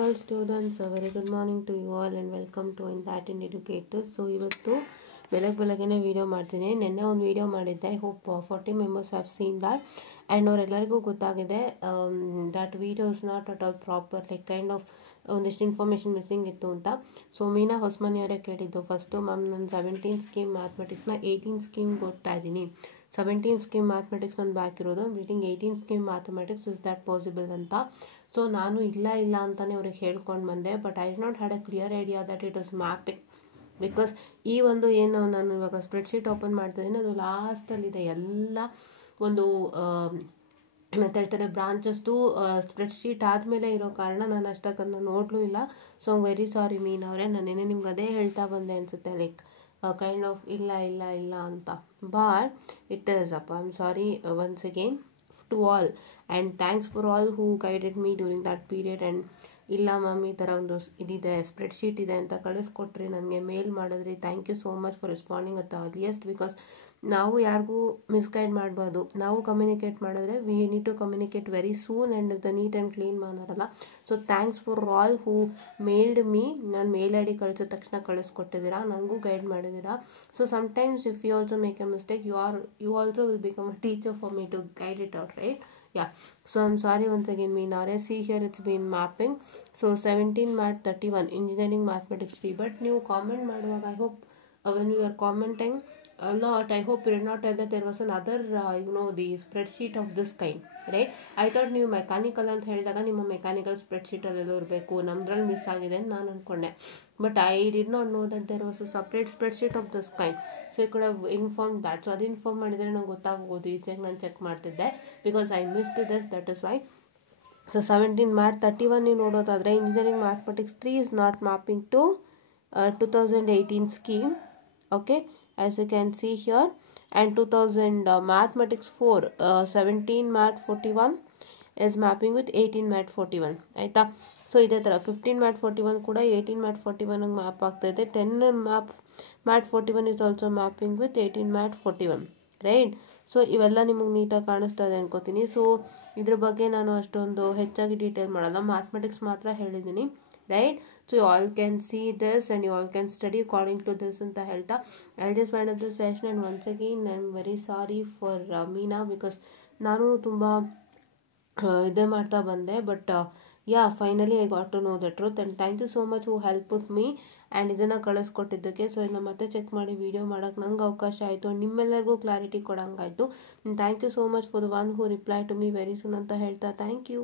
all students, a very good morning to you all and welcome to Enlightened Educators. So ಇವತ್ತು ಬೆಳಗ್ಗೆನೆ video ಮಾಡ್ತೀನಿ. ನಿನ್ನೆ ಒಂದು video ಮಾಡಿದ್ದೆ. I hope 40 members have seen that and ಅವರೆಲ್ಲರಿಗೂ ಗೊತ್ತಾಗಿದೆ that video is not at all proper, like kind of ಒಂದಿಷ್ಟು information missing ಇತ್ತು ಅಂತ. ಸೊ ಮೀನಾ ಹೊಸಮನಿಯವರೇ ಕೇಳಿದ್ದು ಫಸ್ಟು, ಮ್ಯಾಮ್ ನಾನು 17 ಸ್ಕೀಮ್ ಮ್ಯಾಥಮೆಟಿಕ್ಸ್ನ 18 ಸ್ಕೀಮ್ ಕೊಡ್ತಾ ಇದ್ದೀನಿ. 17 ಸ್ಕೀಮ್ ಮ್ಯಾಥಮೆಟಿಕ್ಸ್ ಒಂದು ಬ್ಯಾಕ್ ಇರೋದು, reading 18 scheme mathematics is that possible ಅಂತ. ಸೊ ನಾನು ಇಲ್ಲ ಅಂತಲೇ ಅವ್ರಿಗೆ ಹೇಳ್ಕೊಂಡು ಬಂದೆ. But I did not had a clear idea that it is mapping, because ಈ ಒಂದು ಏನು ನಾನು ಇವಾಗ ಸ್ಪ್ರೆಡ್ಶೀಟ್ ಓಪನ್ ಮಾಡ್ತಿದ್ದೀನಿ ಅದು ಲಾಸ್ಟಲ್ಲಿದೆ. ಎಲ್ಲ ಒಂದು ಮತ್ತು ಹೇಳ್ತಾರೆ ಬ್ರಾಂಚಸ್ದು ಸ್ಪ್ರೆಡ್ಶೀಟ್ ಆದಮೇಲೆ ಇರೋ ಕಾರಣ ನಾನು ಅಷ್ಟಕ್ಕನ್ನು ನೋಡಲೂ ಇಲ್ಲ. ಸೊ ವೆರಿ ಸಾರಿ ಮೀನ್ ಅವರೇ, ನಾನೇನೇ ನಿಮ್ಗೆ ಅದೇ ಹೇಳ್ತಾ ಬಂದೆ ಅನಿಸುತ್ತೆ, ಲೈಕ್ ಕೈಂಡ್ ಆಫ್ ಇಲ್ಲ ಅಂತ. But it is up, I am sorry once again to all and thanks for all who guided me during that period. and ಇಲ್ಲ ಮ್ಯಾಮ್ ಈ ಥರ ಒಂದು ಇದಿದೆ, ಸ್ಪ್ರೆಡ್ಶೀಟ್ ಇದೆ ಅಂತ ಕಳಿಸ್ಕೊಟ್ರಿ, ನನಗೆ ಮೇಲ್ ಮಾಡಿದ್ರಿ. Thank you so much for responding at the earliest, because ನಾವು ಯಾರಿಗೂ ಮಿಸ್ಗೈಡ್ ಮಾಡಬಾರ್ದು. ನಾವು ಕಮ್ಯುನಿಕೇಟ್ ಮಾಡಿದ್ರೆ we need to communicate very soon and the neat and clean manner ಅಲ್ಲ. So thanks for all who mailed me. ನಾನು mail I D ಕಳಿಸಿದ ತಕ್ಷಣ ಕಳಿಸ್ಕೊಟ್ಟಿದ್ದೀರಾ, ನನಗೂ ಗೈಡ್ ಮಾಡಿದ್ದೀರಾ. So sometimes if you also make a mistake, you also will become a teacher for me to guide it out, right? Yeah, so I'm sorry once again, Meenare. See here, it's been mapping. So 17 Math 31 Engineering Mathematics 3. But ನೀವು comment ಮಾಡುವಾಗ I hope when you are commenting a lot, I hope you did not tell that there was another the spreadsheet of this kind, right? I thought ನೀವು mechanical ಅಂತ ಹೇಳಿದಾಗ ನಿಮ್ಮ mechanical ಸ್ಪ್ರೆಡ್ಶೀಟಲ್ಲೆಲ್ಲೂ ಇರಬೇಕು, ನಮ್ದ್ರಲ್ಲಿ miss ಆಗಿದೆ ಅಂತ ನಾನು ಅಂದ್ಕೊಂಡೆ. But I did not know that there was a separate spreadsheet of this kind. So ಈ ಕಡೆ ಇನ್ಫಾರ್ಮ್ ದ್ಯಾಟ್. ಸೊ ಅದು ಇನ್ಫಾರ್ಮ್ ಮಾಡಿದರೆ ನಂಗೆ ಗೊತ್ತಾಗ್ಬೋದು, ಈಸಿಯಾಗಿ ನಾನು ಚೆಕ್ ಮಾಡ್ತಿದ್ದೆ, because I missed this, that is why. So 17 Math 31 ನೀವು ನೋಡೋದಾದರೆ engineering mathematics 3 is not mapping to 2018 scheme, okay, as you can see here. And 2000 mathematics 4 17 Math 41 is mapping with 18 Math 41 ಆಯಿತಾ. So ಇದೇ ಥರ 15 Math 41 ಕೂಡ 18 Math 41 map ಆಗ್ತಾಯಿದೆ. 10 Math 41 is also mapping with 18 Math 41, right? So ಇವೆಲ್ಲ ನಿಮಗೆ ನೀಟಾಗಿ ಕಾಣಿಸ್ತಾ ಇದೆ ಅನ್ಕೋತೀನಿ. ಸೊ ಇದ್ರ ಬಗ್ಗೆ ನಾನು ಅಷ್ಟೊಂದು ಹೆಚ್ಚಾಗಿ ಡೀಟೇಲ್ ಮಾಡಲ್ಲ, ಮ್ಯಾಥಮೆಟಿಕ್ಸ್ ಮಾತ್ರ ಹೇಳಿದ್ದೀನಿ, right? So you all can see this and you all can study according to this ಅಂತ ಹೇಳ್ತಾ I just wind up this session. And once again I am very sorry for Meena, because ನಾನು ತುಂಬ ಇದೇ ಮಾಡ್ತಾ ಬಂದೆ. But finally I got to know the truth and thank you so much who help with me and ಇದನ್ನು ಕಳಿಸ್ಕೊಟ್ಟಿದ್ದಕ್ಕೆ. So ಇದನ್ನು ಮತ್ತೆ check ಮಾಡಿ ವಿಡಿಯೋ ಮಾಡೋಕ್ಕೆ ನಂಗೆ ಅವಕಾಶ ಆಯಿತು, ನಿಮ್ಮೆಲ್ಲರಿಗೂ ಕ್ಲಾರಿಟಿ ಕೊಡೋಂಗಾಯಿತು. Thank you so much for the one who reply to me very soon ಅಂತ ಹೇಳ್ತಾ ಥ್ಯಾಂಕ್ ಯು.